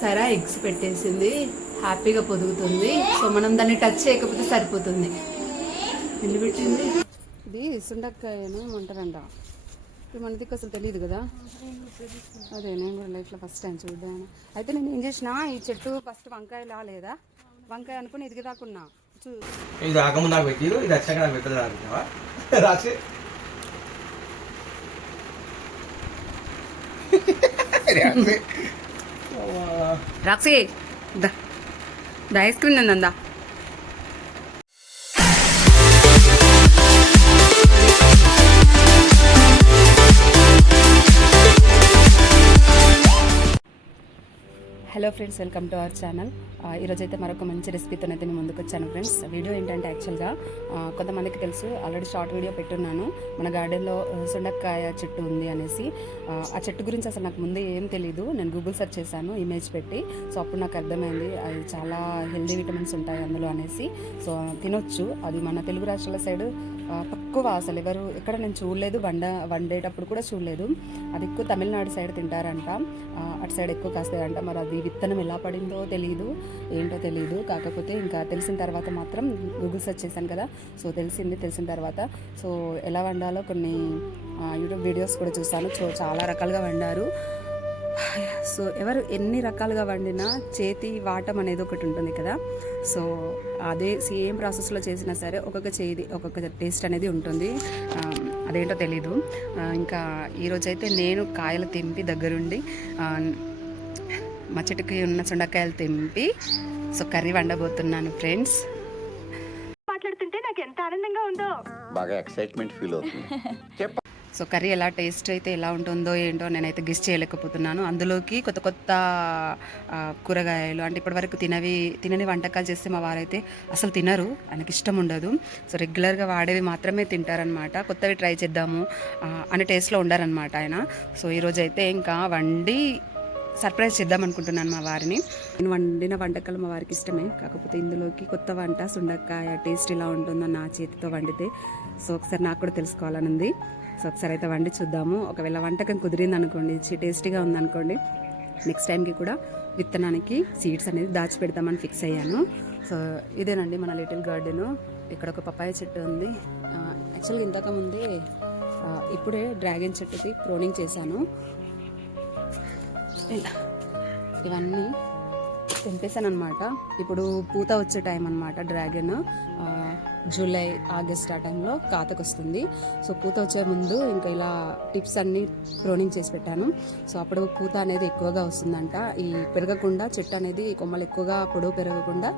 సరే ఎగ్స్ పెట్టేసింది, హ్యాపీగా పొదుగుతుంది. సో మనం దాన్ని టచ్ చేయకపోతే సరిపోతుంది. ఎన్ని పెట్టింది ఇది? సుండక్కాయను ఏమంటారంట, ఇప్పుడు మన దిక్కు అసలు తెలియదు కదా. అదే నేను కూడా లైఫ్లో ఫస్ట్ టైం చూద్దాను. అయితే నేను ఏం చేసిన, ఈ చెట్టు ఫస్ట్ వంకాయలా లేదా వంకాయ అనుకుని ఎదిగి దాకున్నా. ఇది రాకముందు నాకు పెట్టిరు, ఇది వచ్చాక నాకు పెట్టదు రాకున్నావా రాసి Roxy the ice cream Nanda. Hello friends, welcome to our channel. ఈరోజైతే మరొక మంచి రెసిపీతో అయితే నేను ముందుకు వచ్చాను ఫ్రెండ్స్. వీడియో ఏంటంటే యాక్చువల్గా కొంతమందికి తెలుసు, ఆల్రెడీ షార్ట్ వీడియో పెట్టున్నాను. మన గార్డెన్లో సుండక్కాయ చెట్టు ఉంది అనేసి. ఆ చెట్టు గురించి అసలు నాకు ముందే ఏం తెలీదు. నేను గూగుల్ సెర్చ్ చేశాను ఇమేజ్ పెట్టి. సో అప్పుడు నాకు అర్థమైంది అది చాలా హెల్దీ విటమిన్స్ ఉంటాయి అందులో అనేసి. సో తినొచ్చు. అది మన తెలుగు రాష్ట్రాల సైడ్ తక్కువ, అసలు ఎవరు ఎక్కడ నేను చూడలేదు, వండేటప్పుడు కూడా చూడలేదు. అది ఎక్కువ తమిళనాడు సైడ్ తింటారంట, అటు సైడ్ ఎక్కువ కాస్తాయంట. మరి అది విత్తనం ఎలా పడిందో తెలియదు, ఏంటో తెలియదు. కాకపోతే ఇంకా తెలిసిన తర్వాత మాత్రం గూగుల్ సెర్చ్ చేశాను కదా, సో తెలిసిన తర్వాత సో ఎలా వండాలో కొన్ని యూట్యూబ్ వీడియోస్ కూడా చూసాను. సో చాలా రకాలుగా వండారు. సో ఎవరు ఎన్ని రకాలుగా వండినా చేతి వాటం అనేది ఒకటి ఉంటుంది కదా. సో అదే సేమ్ ప్రాసెస్లో చేసినా సరే ఒక్కొక్క టేస్ట్ అనేది ఉంటుంది. అదేంటో తెలీదు. ఇంకా ఈరోజైతే నేను కాయలు తెంపి దగ్గరుండి మా చెట్టుకి ఉన్న చుండకాయలు తెంపి సో కర్రీ వండబోతున్నాను ఫ్రెండ్స్. మాట్లాడుతుంటే నాకు ఎంత ఆనందంగా ఉందో, బాగా ఎక్సైట్మెంట్ ఫీల్ అవుతుంది. సో కర్రీ ఎలా టేస్ట్ అయితే ఎలా ఉంటుందో ఏంటో నేనైతే గెస్ చేయలేకపోతున్నాను. అందులోకి కొత్త కొత్త కూరగాయలు, అంటే ఇప్పటివరకు తినని వంటకాలు చేస్తే మా వారైతే అసలు తినరు, ఆయనకి ఇష్టం ఉండదు. సో రెగ్యులర్గా వాడేవి మాత్రమే తింటారనమాట. కొత్తవి ట్రై చేద్దాము అనే టేస్ట్లో ఉండారనమాట ఆయన. సో ఈరోజు అయితే ఇంకా వండి సర్ప్రైజ్ చేద్దాం అనుకుంటున్నాను మా వారిని. నేను వండిన వంటకాలు మా వారికి ఇష్టమే, కాకపోతే ఇందులోకి కొత్త వంట సుండక్కాయ టేస్ట్ ఇలా ఉంటుందో నా చేతితో వండితే. సో ఒకసారి నాకు కూడా తెలుసుకోవాలని ఉంది. సో ఒకసారి అయితే వండి చూద్దాము. ఒకవేళ వంటకం కుదిరింది అనుకోండి, టేస్టీగా ఉందనుకోండి, నెక్స్ట్ టైంకి కూడా విత్తనానికి సీడ్స్ అనేది దాచిపెడతామని ఫిక్స్ అయ్యాను. సో ఇదేనండి మన లిటిల్ గార్డెను. ఇక్కడ ఒక పపాయ చెట్టు ఉంది. యాక్చువల్గా ఇంతకుముందే ఇప్పుడే డ్రాగన్ చెట్టుకి ప్రోనింగ్ చేశాను. ఇవన్నీ తెంపేశాను అనమాట. ఇప్పుడు పూత వచ్చే టైం అనమాట. డ్రాగన్ జూలై ఆగస్ట్ ఆ టైంలో కాతకు వస్తుంది. సో పూత వచ్చే ముందు ఇంకా ఇలా టిప్స్ అన్నీ ప్రోనింగ్ చేసి పెట్టాను. సో అప్పుడు పూత అనేది ఎక్కువగా వస్తుందంట. ఈ పెరగకుండా చెట్టు అనేది కొమ్మలు ఎక్కువగా పొడవు పెరగకుండా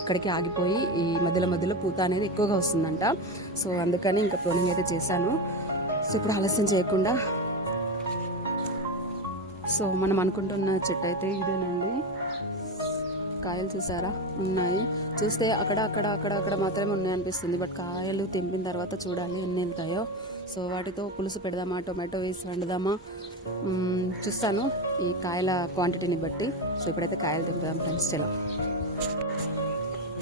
ఇక్కడికి ఆగిపోయి ఈ మధ్యలో పూత అనేది ఎక్కువగా వస్తుందంట. సో అందుకని ఇంకా ప్రోనింగ్ అయితే చేశాను. సో ఇప్పుడు ఆలస్యం చేయకుండా, సో మనం అనుకుంటున్న చెట్టు అయితే ఇదేనండి. కాయలు చూసారా ఉన్నాయి. చూస్తే అక్కడ మాత్రమే ఉన్నాయి అనిపిస్తుంది, బట్ కాయలు తెంపిన తర్వాత చూడాలి ఎన్ని వెళ్తాయో. సో వాటితో పులుసు పెడదామా, టొమాటో వేసి వండుదామా చూస్తాను ఈ కాయల క్వాంటిటీని బట్టి. సో ఇప్పుడైతే కాయలు తెంపుదాం ఫ్రెండ్స్. చలో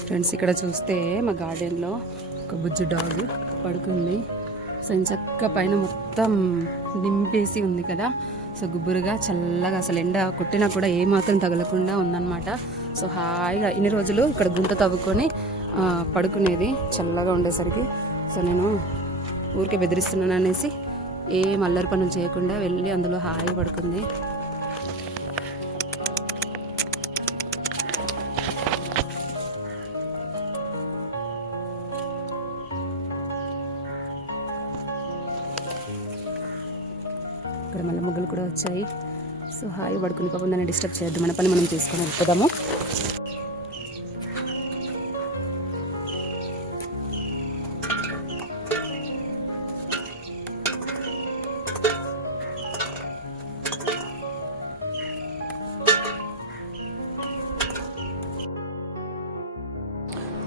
ఫ్రెండ్స్, ఇక్కడ చూస్తే మా గార్డెన్లో ఒక బుజ్జి డాగ్ పడుకుంది. సో చక్క పైన మొత్తం నింపేసి ఉంది కదా. సో గుబ్బురుగా చల్లగా, అసలు ఎండ కొట్టినా కూడా ఏమాత్రం తగలకుండా ఉందన్నమాట. సో హాయిగా ఇన్ని రోజులు ఇక్కడ గుంత తవ్వుకొని పడుకునేది చల్లగా ఉండేసరికి. సో నేను ఊరికే బెదిరిస్తున్నాను అనేసి ఏం అల్లరి పనులు చేయకుండా వెళ్ళి అందులో హాయిగా పడుకుంది. ఇక్కడ మళ్ళీ ముగ్గులు కూడా వచ్చాయి. సో హాయి పడుకుని పాపం దాన్ని డిస్టర్బ్ చేయొద్దు, మన పని మనం తీసుకొని వెళ్ళిపోదాము.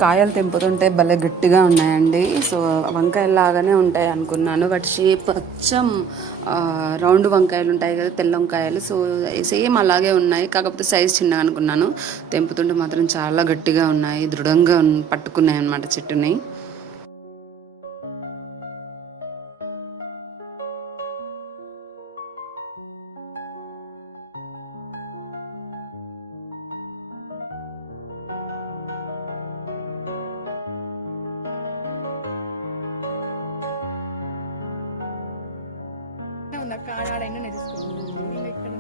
కాయలు తెంపుతుంటే భలే గట్టిగా ఉన్నాయండి. సో వంకాయలాగానే ఉంటాయి అనుకున్నాను, బట్ షేప్ అచ్చం రౌండ్ వంకాయలు ఉంటాయి కదా, తెల్ల వంకాయలు. సో సేమ్ అలాగే ఉన్నాయి, కాకపోతే సైజ్ చిన్నగా అనుకున్నాను. తెంపుతుంటే మాత్రం చాలా గట్టిగా ఉన్నాయి, దృఢంగా పట్టుకున్నాయి అన్నమాట చెట్టుని. అక్క ఆడైనా నేర్చుకోవాలి ఇక్కడ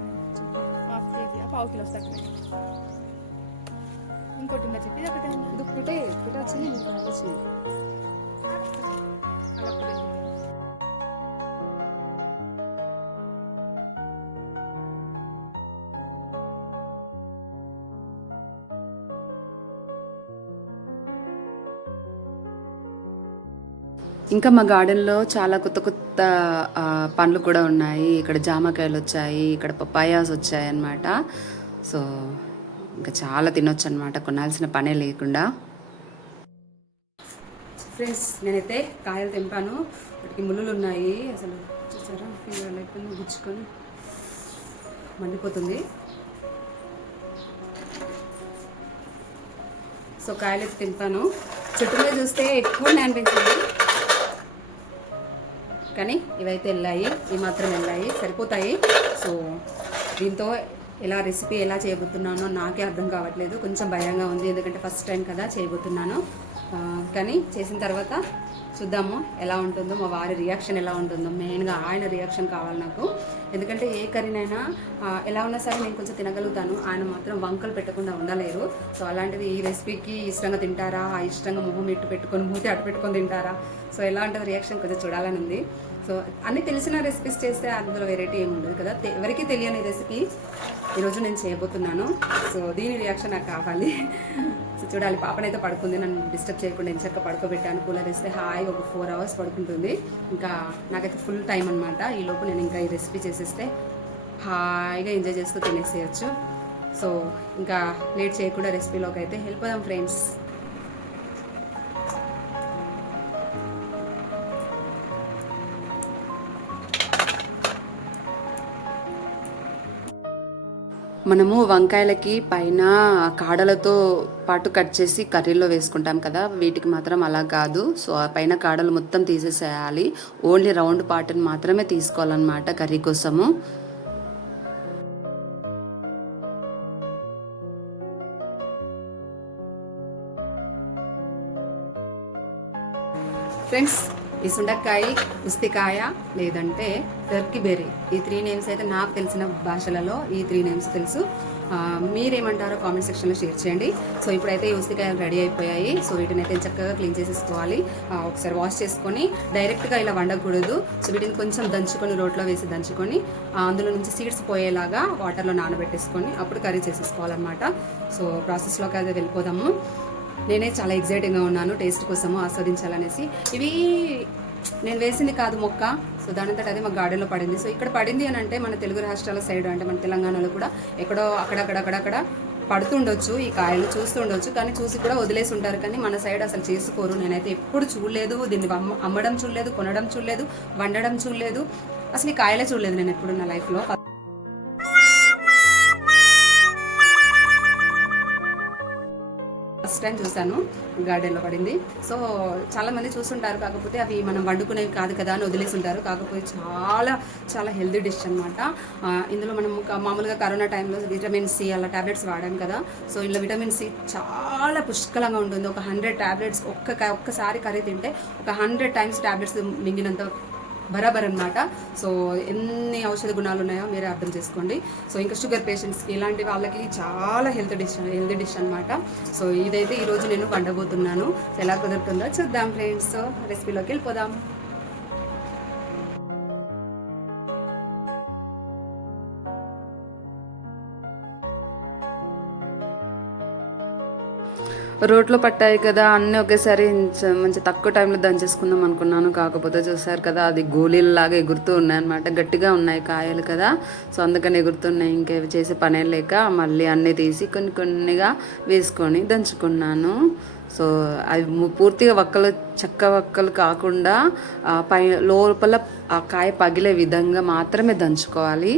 హాఫ్ కేజీ పావు కిలో వస్తాయి ఇంకోటి ఉందా చెప్పి ఒకటే దుక్కుటే ఒకటే వచ్చింది ఇంకోటి వచ్చింది అలా ఒకటి ఉంది. ఇంకా మా గార్డెన్లో చాలా కొత్త కొత్త పండ్లు కూడా ఉన్నాయి. ఇక్కడ జామకాయలు వచ్చాయి, ఇక్కడ పపాయాస్ వచ్చాయి అన్నమాట. సో ఇంకా చాలా తినొచ్చు అనమాట, కొనాల్సిన పనే లేకుండా. ఫ్రెండ్స్ నేనైతే కాయలు తెంపాను, వాటికి ముళ్ళులు ఉన్నాయి. అసలు చూసారా ఫీవర్ లేకుండా గుచ్చుకొని మండిపోతుంది. సో కాయలు అయితే తెంపాను. చెట్టు మీద చూస్తే ఎక్కువ అనిపించింది, కానీ ఇవైతే వెళ్ళాయి, ఈ మాత్రం వెళ్ళాయి, సరిపోతాయి. సో దీంతో రెసిపీ ఎలా చేయబోతున్నానో నాకే అర్థం కావట్లేదు, కొంచెం భయంగా ఉంది, ఎందుకంటే ఫస్ట్ టైం కదా చేయబోతున్నాను. కానీ చేసిన తర్వాత చూద్దాము ఎలా ఉంటుందో, మా వారి రియాక్షన్ ఎలా ఉంటుందో. మెయిన్గా ఆయన రియాక్షన్ కావాలి నాకు, ఎందుకంటే ఏ కర్రీనైనా ఎలా ఉన్నా సరే నేను కొంచెం తినగలుగుతాను, ఆయన మాత్రం వంకలు పెట్టకుండా ఉండలేరు. సో అలాంటిది ఈ రెసిపీకి ఇష్టంగా తింటారా, ఇష్టంగా మొహం ఇటు పెట్టుకొని మూతి అటు పెట్టుకొని తింటారా, సో ఎలా ఉంటుంది రియాక్షన్ కొంచెం చూడాలని ఉంది. సో అన్నీ తెలిసిన రెసిపీస్ చేస్తే అందులో వెరైటీ ఏమి ఉండదు కదా, ఎవరికి తెలియని రెసిపీ ఈరోజు నేను చేయబోతున్నాను. సో దీని రియాక్షన్ నాకు కావాలి. సో చూడాలి. పాపనైతే పడుకుంది, నన్ను డిస్టర్బ్ చేయకుండా ఎంచక్క పడుకోబెట్టాను. కూలర్ వేస్తే హాయిగా ఒక 4 hours పడుకుంటుంది. ఇంకా నాకైతే ఫుల్ టైం అనమాట. ఈలోపు నేను ఇంకా ఈ రెసిపీ చేసేస్తే హాయిగా ఎంజాయ్ చేస్తూ తినేసేయచ్చు. సో ఇంకా లేట్ చేయకుండా రెసిపీలోకి అయితే వెళ్ళిపోదాం ఫ్రెండ్స్. మనము వంకాయలకి పైన కాడలతో పాటు కట్ చేసి కర్రీలో వేసుకుంటాం కదా, వీటికి మాత్రం అలా కాదు. సో ఆ పైన కాడలు మొత్తం తీసేసేయాలి, ఓన్లీ రౌండ్ పార్ట్ని మాత్రమే తీసుకోవాలన్నమాట కర్రీ కోసము. ఫ్రెండ్స్ ఈ సుండకాయ, ఉస్తికాయ, లేదంటే టర్కీ బెర్రీ, ఈ 3 నేమ్స్ అయితే నాకు తెలిసిన భాషలలో ఈ 3 నేమ్స్ తెలుసు. మీరేమంటారో కామెంట్ సెక్షన్లో షేర్ చేయండి. సో ఇప్పుడైతే ఈ ఉస్తికాయలు రెడీ అయిపోయాయి. సో వీటిని అయితే చక్కగా క్లీన్ చేసేసుకోవాలి. ఒకసారి వాష్ చేసుకొని డైరెక్ట్గా ఇలా వండకూడదు. సో వీటిని కొంచెం దంచుకొని, రోట్లో వేసి దంచుకొని అందులో నుంచి సీడ్స్ పోయేలాగా వాటర్లో నానబెట్టేసుకొని అప్పుడు కర్రీ చేసేసుకోవాలన్నమాట. సో ప్రాసెస్లోకి అయితే వెళ్ళిపోదాము. నేనే చాలా ఎగ్జైటింగ్గా ఉన్నాను టేస్ట్ కోసము, ఆస్వాదించాలనేసి. ఇవి నేను వేసింది కాదు మొక్క, సో దానంతట అదే మా గార్డెన్లో పడింది. సో ఇక్కడ పడింది అని అంటే మన తెలుగు రాష్ట్రాల సైడ్, అంటే మన తెలంగాణలో కూడా ఎక్కడో అక్కడక్కడ పడుతుండొచ్చు, ఈ కాయలు చూస్తూ ఉండొచ్చు, కానీ చూసి కూడా వదిలేసి ఉంటారు. కానీ మన సైడ్ అసలు చేసుకోరు. నేనైతే ఎప్పుడు చూడలేదు, దీన్ని అమ్మడం చూడలేదు, కొనడం చూడలేదు, వండడం చూడలేదు, అసలు ఈ కాయలే చూడలేదు నేను ఎప్పుడు నా లైఫ్లో. ఫస్ట్ టైం చూసాను, గార్డెన్లో పడింది. సో చాలా మంది చూస్తుంటారు, కాకపోతే అవి మనం వండుకునేవి కాదు కదా అని వదిలేసి ఉంటారు. కాకపోతే చాలా చాలా హెల్తీ డిష్ అనమాట. ఇందులో మనం మామూలుగా కరోనా టైంలో విటమిన్ సి అలా ట్యాబ్లెట్స్ వాడాం కదా. సో ఇందులో విటమిన్ సి చాలా పుష్కలంగా ఉంటుంది. ఒక 100 ట్యాబ్లెట్స్ ఒక్కసారి కర్రీ తింటే ఒక 100 times ట్యాబ్లెట్స్ మింగినంత బరాబర్ అనమాట. సో ఎన్ని ఔషధ గుణాలు ఉన్నాయో మీరే అర్థం చేసుకోండి. సో ఇంకా షుగర్ పేషెంట్స్కి, ఇలాంటి వాళ్ళకి చాలా హెల్తీ డిష్ అనమాట. సో ఇదైతే ఈరోజు నేను వండబోతున్నాను. ఎలా కుదురుతుందో చూద్దాం ఫ్రెండ్స్. సో రెసిపీలోకి వెళ్ళిపోదాం. రోట్లో పట్టాయి కదా, అన్నీ ఒకేసారి మంచి తక్కువ టైంలో దంచేసుకుందాం అనుకున్నాను. కాకపోతే చూసారు కదా, అది గోళీలలాగా ఎగురుతూ ఉన్నాయి అనమాట. గట్టిగా ఉన్నాయి కాయలు కదా, సో అందుకని ఎగురుతున్నాయి. ఇంకేవి చేసే పనే లేక మళ్ళీ అన్నీ తీసి కొన్నిగా వేసుకొని దంచుకున్నాను. సో అవి పూర్తిగా చెక్క వక్కలు కాకుండా పై లోపల ఆ కాయ పగిలే విధంగా మాత్రమే దంచుకోవాలి.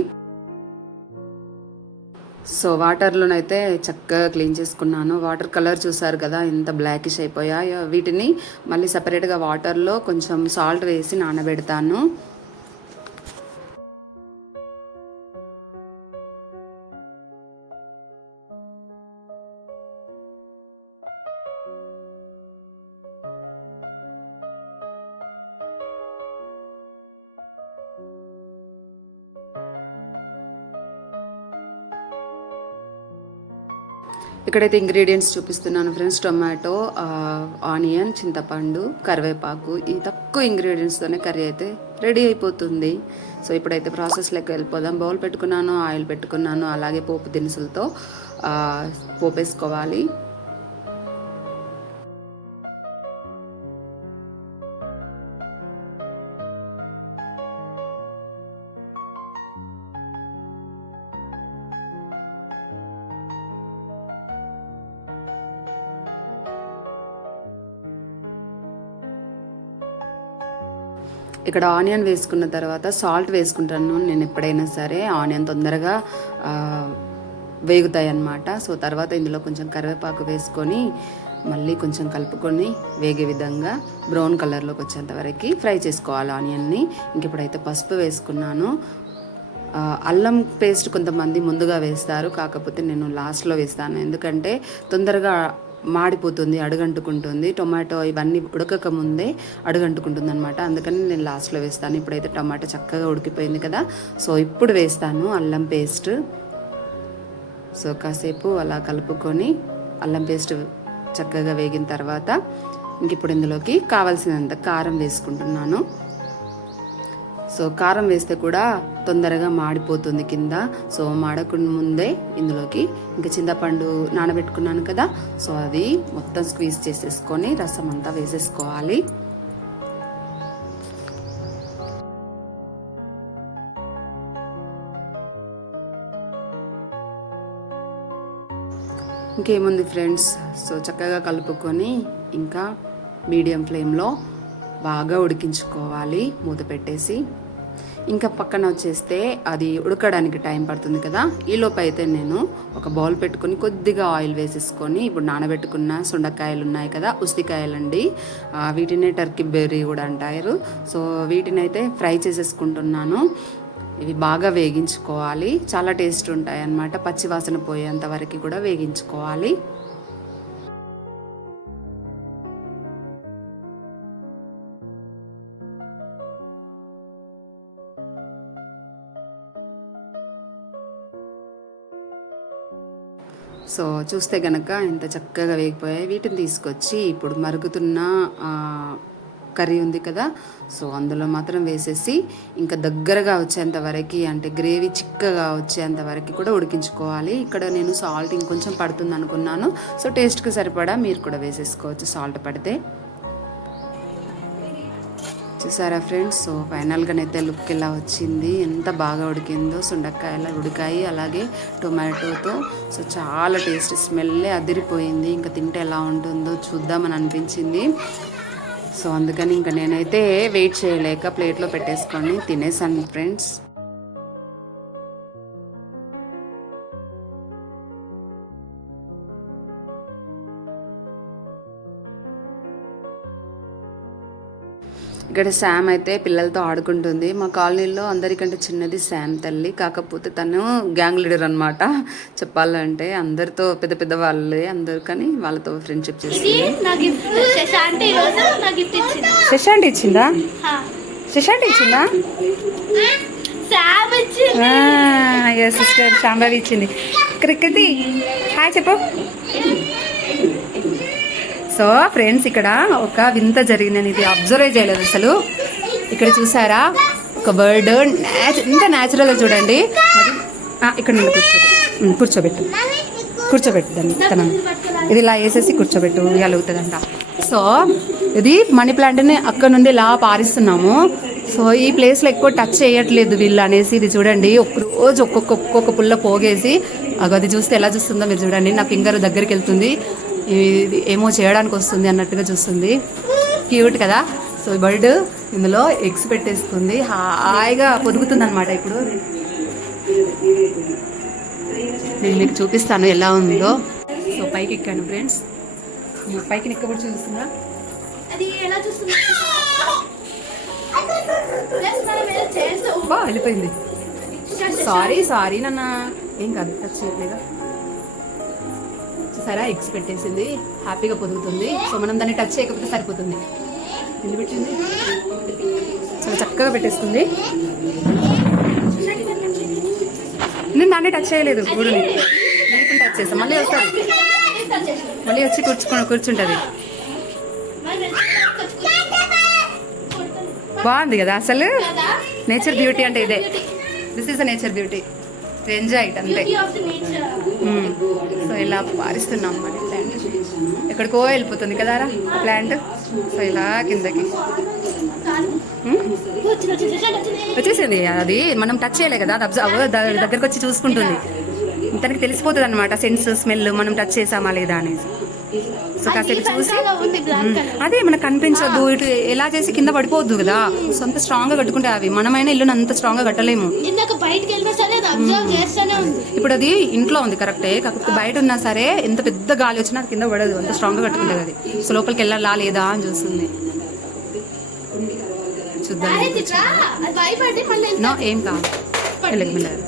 సో వాటర్లోనైతే చక్కగా క్లీన్ చేసుకున్నాను. వాటర్ కలర్ చూసారు కదా ఎంత బ్లాకిష్ అయిపోయాయో. వీటిని మళ్ళీ సపరేట్గా వాటర్లో కొంచెం సాల్ట్ వేసి నానబెడతాను. ఇక్కడైతే ఇంగ్రీడియంట్స్ చూపిస్తున్నాను ఫ్రెండ్స్. టొమాటో, ఆనియన్, చింతపండు, కరివేపాకు, ఈ తక్కువ ఇంగ్రీడియంట్స్తోనే కర్రీ అయితే రెడీ అయిపోతుంది. సో ఇప్పుడైతే ప్రాసెస్లోకి వెళ్ళిపోదాం. బౌల్ పెట్టుకున్నాను, ఆయిల్ పెట్టుకున్నాను, అలాగే పోపు దినుసులతో పోపేసుకోవాలి. ఇక్కడ ఆనియన్ వేసుకున్న తర్వాత సాల్ట్ వేసుకుంటాను నేను ఎప్పుడైనా సరే. ఆనియన్ తొందరగా వేగుతాయి అన్నమాట. సో తర్వాత ఇందులో కొంచెం కరివేపాకు వేసుకొని మళ్ళీ కొంచెం కలుపుకొని వేగే విధంగా బ్రౌన్ కలర్లోకి వచ్చేంత వరకు ఫ్రై చేసుకోవాలి ఆనియన్ని. ఇంక ఇప్పుడైతే పసుపు వేసుకున్నాను. అల్లం పేస్ట్ కొంతమంది ముందుగా వేస్తారు, కాకపోతే నేను లాస్ట్లో వేస్తాను. ఎందుకంటే తొందరగా మాడిపోతుంది, అడుగంటుకుంటుంది. టొమాటో ఇవన్నీ ఉడకక ముందే అడుగంటుకుంటుంది అనమాట. అందుకని నేను లాస్ట్లో వేస్తాను. ఇప్పుడైతే టొమాటో చక్కగా ఉడికిపోయింది కదా, సో ఇప్పుడు వేస్తాను అల్లం పేస్ట్. సో కాసేపు అలా కలుపుకొని అల్లం పేస్ట్ చక్కగా వేగిన తర్వాత ఇంక ఇప్పుడు ఇందులోకి కావాల్సినంత కారం వేసుకుంటున్నాను. సో కారం వేస్తే కూడా తొందరగా మాడిపోతుంది కింద. సో మాడకుండా ముందే ఇందులోకి ఇంకా చింతపండు నానబెట్టుకున్నాను కదా, సో అది మొత్తం స్క్వీజ్ చేసేసుకొని రసం అంతా వేసేసుకోవాలి. ఇంకేముంది ఫ్రెండ్స్, సో చక్కగా కలుపుకొని ఇంకా మీడియం ఫ్లేమ్లో బాగా ఉడికించుకోవాలి మూత పెట్టేసి. ఇంకా పక్కన వచ్చేస్తే అది ఉడకడానికి టైం పడుతుంది కదా, ఈలోపు అయితే నేను ఒక బౌల్ పెట్టుకొని కొద్దిగా ఆయిల్ వేసేసుకొని ఇప్పుడు నానబెట్టుకున్న సుండకాయలు ఉన్నాయి కదా, ఉసిరికాయలండి, వీటినే టర్కీ బెర్రీ కూడా అంటారు. సో వీటిని అయితే ఫ్రై చేసేసుకుంటున్నాను. ఇవి బాగా వేగించుకోవాలి, చాలా టేస్ట్ ఉంటాయి అన్నమాట. పచ్చివాసన పోయేంత వరకు కూడా వేగించుకోవాలి. సో చూస్తే కనుక ఇంత చక్కగా వేగిపోయాయి. వీటిని తీసుకొచ్చి ఇప్పుడు మరుగుతున్న కర్రీ ఉంది కదా, సో అందులో మాత్రం వేసేసి ఇంకా దగ్గరగా వచ్చేంత వరకు, అంటే గ్రేవీ చిక్కగా వచ్చేంత వరకు కూడా ఉడికించుకోవాలి. ఇక్కడ నేను సాల్ట్ ఇంకొంచెం పడుతుంది అనుకున్నాను, సో టేస్ట్కి సరిపడా మీరు కూడా వేసేసుకోవచ్చు సాల్ట్ పడితే. చూసారా ఫ్రెండ్స్, సో ఫైనల్గానైతే లుక్ ఇలా వచ్చింది. ఎంత బాగా ఉడికిందో, సుండకాయల ఉడికాయి అలాగే టొమాటోతో. సో చాలా టేస్ట్, స్మెల్లే అదిరిపోయింది. ఇంకా తింటే ఎలా ఉంటుందో చూద్దామని అనిపించింది. సో అందుకని ఇంకా నేనైతే వెయిట్ చేయలేక ప్లేట్లో పెట్టేసుకొని తినేసాను ఫ్రెండ్స్. ఇక్కడ శామ్ అయితే పిల్లలతో ఆడుకుంటుంది. మా కాలనీలో అందరికంటే చిన్నది శామ్ తల్లి, కాకపోతే తను గ్యాంగ్ లీడర్ అనమాట. చెప్పాలంటే అందరితో పెద్ద పెద్ద వాళ్ళే అందరు, కానీ వాళ్ళతో ఫ్రెండ్షిప్ చేస్తుంది. శశాంటి ఇచ్చిందా? శశాంటి ఇచ్చిందా? సిస్టర్ శాంబావి ఇచ్చింది. క్రికెట్ హాయ్ చెప్పు. సో ఫ్రెండ్స్, ఇక్కడ ఒక వింత జరిగిందని ఇది అబ్జర్వ్ చేయలేదు అసలు. ఇక్కడ చూసారా, ఒక బర్డ్ ఎంత న్యాచురల్గా చూడండి. ఇక్కడ నుండి కూర్చోబెట్టు దాన్ని తన ఇది ఇలా వేసేసి కూర్చోబెట్టు, ఉయ్యాలుగుతుందంట. సో ఇది మనీ ప్లాంట్ని అక్కడ నుండి ఇలా పారిస్తున్నాము. సో ఈ ప్లేస్లో ఎక్కువ టచ్ చేయట్లేదు వీళ్ళు అనేసి, ఇది చూడండి రోజు ఒక్కొక్క పుల్ల పోగేసి అది చూస్తే ఎలా చూస్తుందో మీరు చూడండి. నా ఫింగర్ దగ్గరికి వెళ్తుంది, ఇది ఏమో చేయడానికి వస్తుంది అన్నట్టుగా చూస్తుంది. క్యూట్ కదా. సో ఈ బర్డ్ ఇందులో ఎగ్స్ పెట్టేస్తుంది, హాయిగా పొదుగుతుంది అనమాట. ఇప్పుడు నేను మీకు చూపిస్తాను ఎలా ఉందో. సో పైకి ఎక్కాను ఫ్రెండ్స్, పైకి ఎక్కబడి చూస్తున్నా. వెళ్ళిపోయింది. సారీ నాన్న, ఏం కాదు, టచ్ చేయట్లేదా. సరే ఎగ్స్ పెట్టేసింది, హ్యాపీగా పొదుగుతుంది. సో మనం దాన్ని టచ్ చేయకపోతే సరిపోతుంది. ఎందుకు పెట్టింది, చాలా చక్కగా పెట్టేస్తుంది. నేను దాన్ని టచ్ చేయలేదు, గూడుని టచ్ చేస్తాను, మళ్ళీ వస్తాను. మళ్ళీ వచ్చి కూర్చుంటుంది. బాగుంది కదా అసలు. నేచర్ బ్యూటీ అంటే ఇదే. This is the nature beauty. Enjoy it అంతే. సో ఇలా పారిస్తున్నాం మరి ప్లాంట్. ఎక్కడికో వెళ్ళిపోతుంది కదా ప్లాంట్. సో ఇలా కిందకి వచ్చేసింది. అది మనం టచ్ చేయలే కదా, అది అబ్జర్వ్ దగ్గరకు వచ్చి చూసుకుంటుంది. తనకి తెలిసిపోతుంది అనమాట సెన్స్, స్మెల్ మనం టచ్ చేసామా లేదా అనేసి. సో కాసేపు చూసి అదే మనకు కనిపించద్దు, ఇటు ఎలా చేసి కింద పడిపోవద్దు కదా. సో అంత స్ట్రాంగ్ గా కట్టుకుంటే అవి మనమైనా ఇల్లు అంత స్ట్రాంగ్ గా కట్టలేము. ఇప్పుడు అది ఇంట్లో ఉంది కరెక్టే, కాకపోతే బయట ఉన్నా సరే ఎంత పెద్ద గాలి వచ్చినా అది కింద పడదు, అంత స్ట్రాంగ్ గా కట్టుకుంటుంది అది. సో లోపలికి వెళ్ళాలా లేదా అని చూస్తుంది. చూద్దాం. నో ఏం కాదు, వెళ్ళకపోయినారు.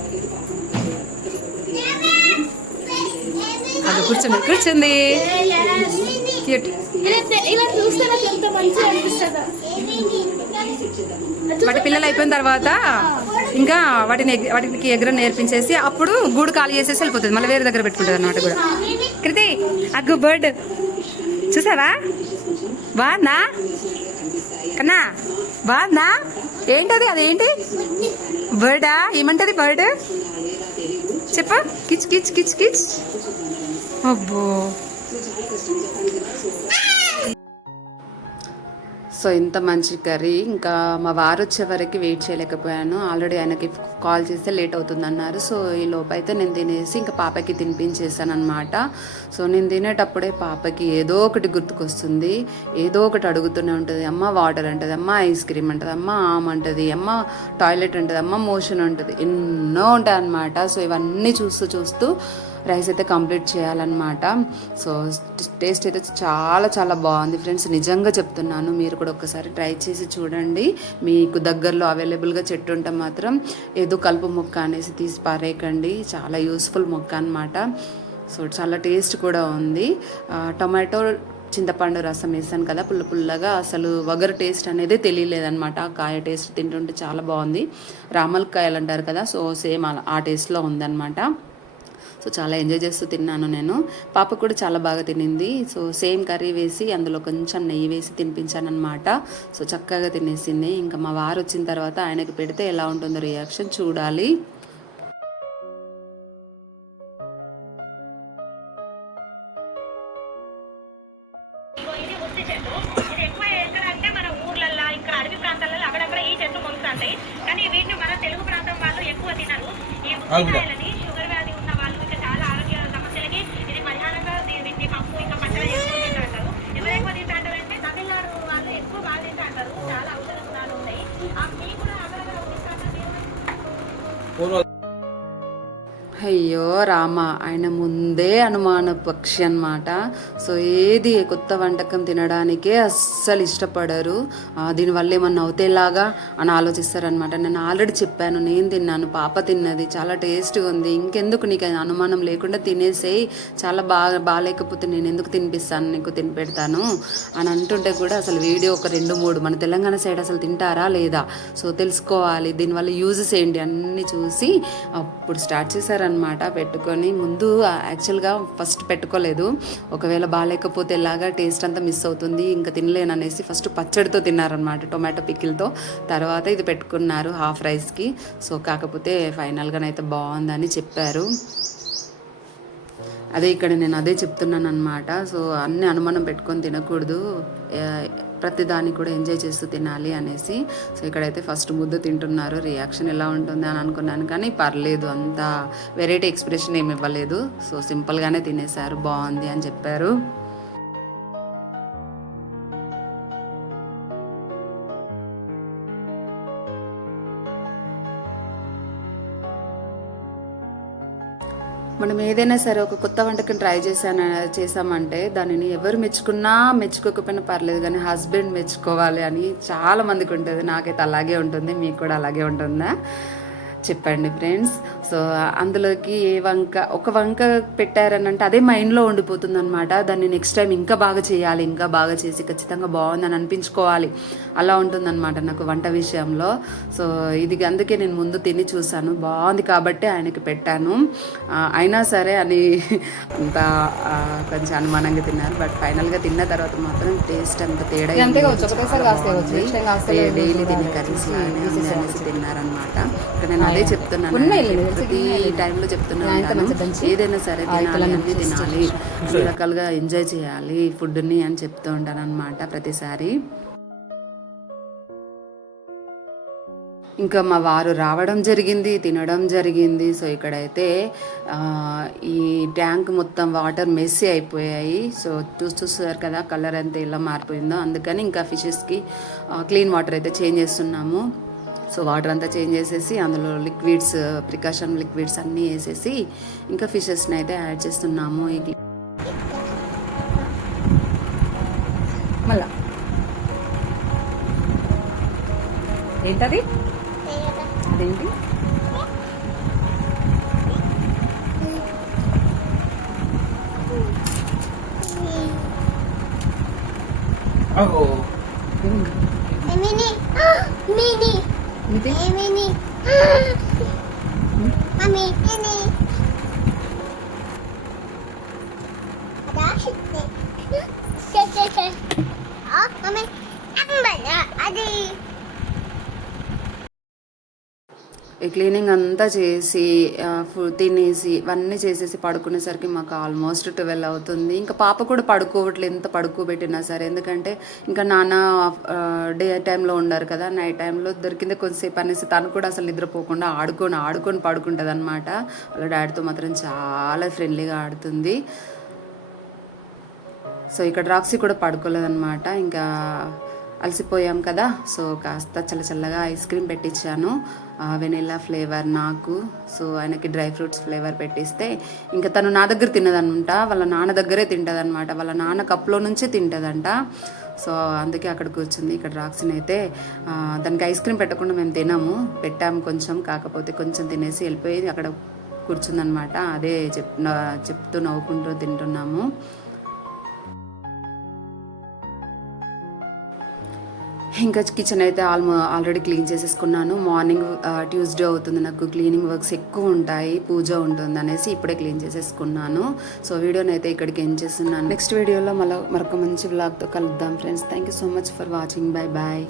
అది కూర్చుంది క్యూట్. వాటి పిల్లలు అయిపోయిన తర్వాత ఇంకా వాటికి ఎగర నేర్పించేసి అప్పుడు గూడు ఖాళీ చేసేసి వెళ్ళిపోతుంది, మళ్ళీ వేరే దగ్గర పెట్టుకుంటుంది అన్నమాట కూడా. కృతి అగ్గు బర్డ్ చూసావా, బాగుందా కన్నా, బాగుందా? ఏంటది, అదేంటి బర్డా? ఏమంటది బర్డ్ చెప్ప? కిచ్ కిచ్ కిచ్ కిచ్. అబ్బో. సో ఇంత మంచి కర్రీ. ఇంకా మా వారు వచ్చే వరకు వెయిట్ చేయలేకపోయాను. ఆల్రెడీ ఆయనకి కాల్ చేస్తే లేట్ అవుతుంది అన్నారు. సో ఈ లోపు అయితే నేను తినేసి ఇంకా పాపకి తినిపించేసాను అనమాట. సో నేను తినేటప్పుడే పాపకి ఏదో ఒకటి గుర్తుకొస్తుంది, ఏదో ఒకటి అడుగుతూనే ఉంటుంది. అమ్మ వాటర్ అంటుంది, అమ్మ ఐస్ క్రీమ్ అంటుంది, అమ్మ ఆమ్ అంటుంది, అమ్మ టాయిలెట్ అంటుంది, అమ్మ మోషన్ ఉంటుంది, ఎన్నో ఉంటాయి అనమాట. సో ఇవన్నీ చూస్తూ రైస్ అయితే కంప్లీట్ చేయాలన్నమాట. సో టేస్ట్ అయితే చాలా చాలా బాగుంది ఫ్రెండ్స్, నిజంగా చెప్తున్నాను. మీరు కూడా ఒక్కసారి ట్రై చేసి చూడండి. మీకు దగ్గరలో అవైలబుల్గా చెట్టు ఉంటే మాత్రం ఏదో కలుపు మొక్క అనేసి తీసి పారేయకండి, చాలా యూస్ఫుల్ మొక్క అనమాట. సో చాలా టేస్ట్ కూడా ఉంది. టొమాటో చింతపండు రసం వేసాను కదా, పుల్లగా, అసలు వగరు టేస్ట్ అనేది తెలియలేదనమాట. ఆ కాయ టేస్ట్ తింటుంటే చాలా బాగుంది. రామలకాయలు అంటారు కదా, సో సేమ్ ఆ టేస్ట్లో ఉందన్నమాట. సో చాలా ఎంజాయ్ చేస్తూ తిన్నాను నేను. పాప కూడా చాలా బాగా తినింది. సో సేమ్ కర్రీ వేసి అందులో కొంచెం నెయ్యి వేసి తినిపించాను అనమాట. సో చక్కగా తినేసింది. ఇంకా మా వారు వచ్చిన తర్వాత ఆయనకి పెడితే ఎలా ఉంటుందో రియాక్షన్ చూడాలి. అయ్యో రామ, ఆయన ముందే అనుమాన పక్షి అనమాట. సో ఏది కొత్త వంటకం తినడానికే అస్సలు ఇష్టపడరు. దీనివల్ల ఏమన్నా అవుతేలాగా అని ఆలోచిస్తారనమాట. నేను ఆల్రెడీ చెప్పాను, నేను తిన్నాను, పాప తిన్నది, చాలా టేస్ట్గా ఉంది, ఇంకెందుకు నీకు అనుమానం లేకుండా తినేసేయి, చాలా బాగాలేకపోతే నేను ఎందుకు తినిపిస్తాను, నీకు తినిపెడతాను అని అంటుంటే కూడా అసలు వీడియో ఒక 2-3 మన తెలంగాణ సైడ్ అసలు తింటారా లేదా, సో తెలుసుకోవాలి, దీనివల్ల యూజెస్ ఏంటి అన్నీ చూసి అప్పుడు స్టార్ట్ చేశారనమాట పెట్టుకొని. ముందు యాక్చువల్గా ఫస్ట్ పెట్టుకోలేదు, ఒకవేళ బాగాలేకపోతే ఎలాగా టేస్ట్ అంతా మిస్ అవుతుంది, ఇంకా తినలేననేసి ఫస్ట్ పచ్చడితో తిన్నారనమాట, టొమాటో పికిల్తో. తర్వాత ఇది పెట్టుకున్నారు హాఫ్ రైస్కి. సో కాకపోతే ఫైనల్గానైతే బాగుందని చెప్పారు. అదే ఇక్కడ నేను అదే చెప్తున్నాను అనమాట. సో అన్ని అనుమానం పెట్టుకొని తినకూడదు, ప్రతిదాన్ని కూడా ఎంజాయ్ చేస్తూ తినాలి అనేసి. సో ఇక్కడైతే ఫస్ట్ ముద్ద తింటున్నారు, రియాక్షన్ ఎలా ఉంటుంది అని అనుకున్నాను, కానీ పర్లేదు, అంత వెరైటీ ఎక్స్ప్రెషన్ ఏమి ఇవ్వలేదు. సో సింపుల్గానే తినేశారు, బాగుంది అని చెప్పారు. మనం ఏదైనా సరే ఒక కొత్త వంటకం ట్రై చేసామంటే దానిని ఎవరు మెచ్చుకున్నా మెచ్చుకోకపోయినా పర్లేదు, కానీ హస్బెండ్ మెచ్చుకోవాలి అని చాలా మందికి ఉంటుంది. నాకైతే అలాగే ఉంటుంది, మీకు కూడా అలాగే ఉంటుందా? చెప్పండి ఫ్రెండ్స్. సో అందులోకి ఒక వంక పెట్టారని అంటే అదే మైండ్లో ఉండిపోతుంది అనమాట. దాన్ని నెక్స్ట్ టైం ఇంకా బాగా చేయాలి, ఇంకా బాగా చేసి ఖచ్చితంగా బాగుందని అనిపించుకోవాలి, అలా ఉంటుందన్నమాట నాకు వంట విషయంలో. సో ఇది అందుకే నేను ముందు తిని చూసాను, బాగుంది కాబట్టి ఆయనకి పెట్టాను. అయినా సరే అని అంత కొంచెం అనుమానంగా తిన్నారు. బట్ ఫైనల్గా తిన్న తర్వాత మాత్రం టేస్ట్ అంత తేడా డైలీ తినే కర్రీస్ లాగానే ఉంది అనేసి తిన్నారనమాట. ఇక్కడ నేను అదే చెప్తున్నాను, ప్రతి టైంలో చెప్తున్నాను, ఏదైనా సరే తినాలి, అన్ని తినాలి, అన్ని రకాలుగా ఎంజాయ్ చేయాలి ఫుడ్ని అని చెప్తూ ఉంటాను అనమాట ప్రతిసారి. ఇంకా మా వారు రావడం జరిగింది, తినడం జరిగింది. సో ఇక్కడైతే ఈ ట్యాంక్ మొత్తం వాటర్ మెస్సీ అయిపోయాయి. సో చూస్తారు కదా కలర్ ఎంత ఇలా మారిపోయిందో. అందుకని ఇంకా ఫిషెస్కి క్లీన్ వాటర్ అయితే చేంజ్ చేస్తున్నాము. సో వాటర్ అంతా చేంజ్ చేసేసి అందులో లిక్విడ్స్, ప్రికాషన్ లిక్విడ్స్ అన్నీ వేసేసి ఇంకా ఫిషెస్ని అయితే యాడ్ చేస్తున్నాము. మళ్ళా ఏంటది, అదేంటి ఈ క్లీనింగ్ అంతా చేసి తినేసి ఇవన్నీ చేసేసి పడుకునేసరికి మాకు ఆల్మోస్ట్ 12 అవుతుంది. ఇంకా పాప కూడా పడుకోవట్లేదు ఎంత పడుకోబెట్టినా సరే, ఎందుకంటే ఇంకా నాన్న డే టైంలో ఉండరు కదా, నైట్ టైంలో దొరికిందే కొంచెంసేపు అనేసి తను కూడా అసలు నిద్రపోకుండా ఆడుకొని పడుకుంటుంది అనమాట. వాళ్ళ డాడీతో మాత్రం చాలా ఫ్రెండ్లీగా ఆడుతుంది. సో ఇక్కడ రాక్సీ కూడా పడుకోలేదన్నమాట, ఇంకా అలసిపోయాం కదా. సో కాస్త చల్లగా ఐస్ క్రీమ్ పెట్టించాను, వెనిలా ఫ్లేవర్ నాకు. సో ఆయనకి డ్రై ఫ్రూట్స్ ఫ్లేవర్ పెట్టిస్తే ఇంకా తను నా దగ్గర తినదనమాట, వాళ్ళ నాన్న దగ్గరే తింటుందన్నమాట. వాళ్ళ నాన్న కప్లో నుంచే తింటుందంట. సో అందుకే అక్కడ కూర్చుంది. ఇక్కడ రాక్సిన్ అయితే దానికి ఐస్ క్రీమ్ పెట్టకుండా మేము పెట్టాము కొంచెం, కాకపోతే కొంచెం తినేసి వెళ్ళిపోయి అక్కడ కూర్చుందనమాట. అదే చెప్తూ నవ్వుకుంటూ తింటున్నాము. ఇంకా కిచెన్ అయితే ఆల్రెడీ క్లీన్ చేసేసుకున్నాను. మార్నింగ్ ట్యూస్డే అవుతుంది, నాకు క్లీనింగ్ వర్క్స్ ఎక్కువ ఉంటాయి, పూజ ఉంటుంది అనేసి ఇప్పుడే క్లీన్ చేసేసుకున్నాను. సో వీడియోని అయితే ఇక్కడికి ఎండ్ చేస్తున్నాను. నెక్స్ట్ వీడియోలో మరొక మంచి వ్లాగ్తో కలుద్దాం friends. Thank you so much for watching. Bye bye.